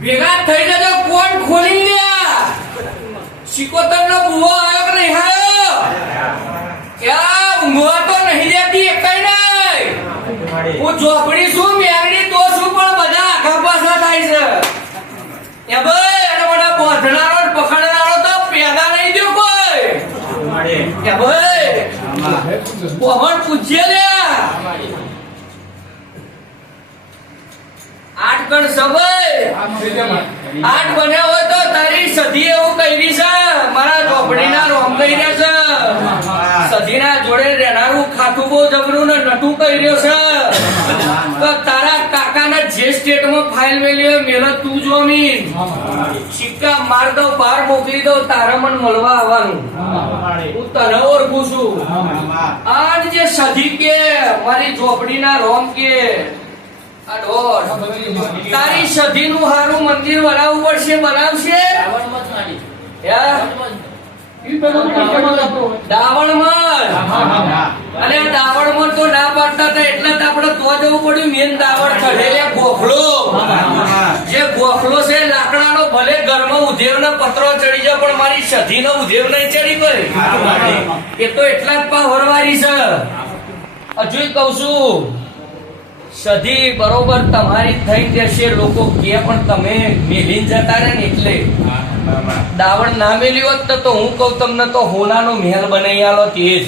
ભેગા થઈ જજો કોણ ખોલી લ્યા શિકોતર નો બુવો આવ્યો કે નહીં આવ્યો ક્યાં ઊંઘવા તો નહીં દેતી એકઈ નહીં હું ઝોપડી છું મેરડી તો છું પણ બધા આખા પાછા થાય છે એ ભાઈ અને મને બોધનારો પકડનારો તો પેદા નહીં દો કોઈ એ ભાઈ કોણ પૂછ્યે લ્યા આઠ કણ સભાઈ આઠ બન્યા હોય તો તારી સધી એવું કહી છે મારા ઝોપડીના રોમ કહી રહ્યા છે સધીના જોડે રહેનારું ખાતું બહુ જબરું ને નટું કહી રહ્યો છે તો તારા કાકાના જે સ્ટેટમાં ફાઇલ મેલી મેલ તું જોમીન સિક્કા માર દઉં બહાર મોકલી દઉં તારા મન મળવા આવવાનું હું તને ઓળખું છું આજ જે સધી કે મારી ઝોપડીના રોમ કે તારી સધી નું હારું મંદિર બનાવવું પડશે બનાવશે દાવણમાં અને દાવણમાં તો ના પાડતા હતા એટલે આપણે તો જવું પડ્યું મેન દાવણ ચઢેલે ગોખલો જે ગોખલો છે લાકડાનો ભલે ઘરમાં ઉધેવ ના પત્રો ચડી જાય પણ મારી સધી નો ઉધેવ નહીં ચડી ગઈ એ તો એટલા જ પાવરવારી છે હજુ કઉ છું સધી બરોબર તમારી થઈ જશે લોકો કે પણ તમે મેલીને જતા રહે ને એટલે દાવણ ના મેલી હોત તો હું કઉ તમને તો હોનાનો મહેલ બનાવી આલો તે જ